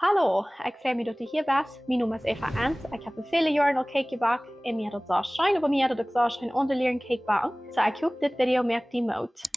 Hallo, ik freue mich dat je hier bent. Mijn naam is Eva Enns. Ik heb vele jaren al cake gebakken en meer dat zou schijnen, maar meer dat ik zou schijnen onderleren cake bakken. So ik hoop dit video merkt die moed.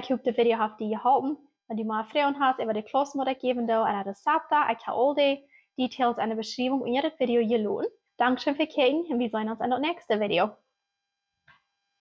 Ik hoop de video heeft je geholpen. Wenn du mal Fragen hast über die Klausmodell geben oder Rezepte, ich habe all die Details in der Beschreibung in das Video gelohnt. Dankeschön für Kijken und wir sehen uns in das nächste Video.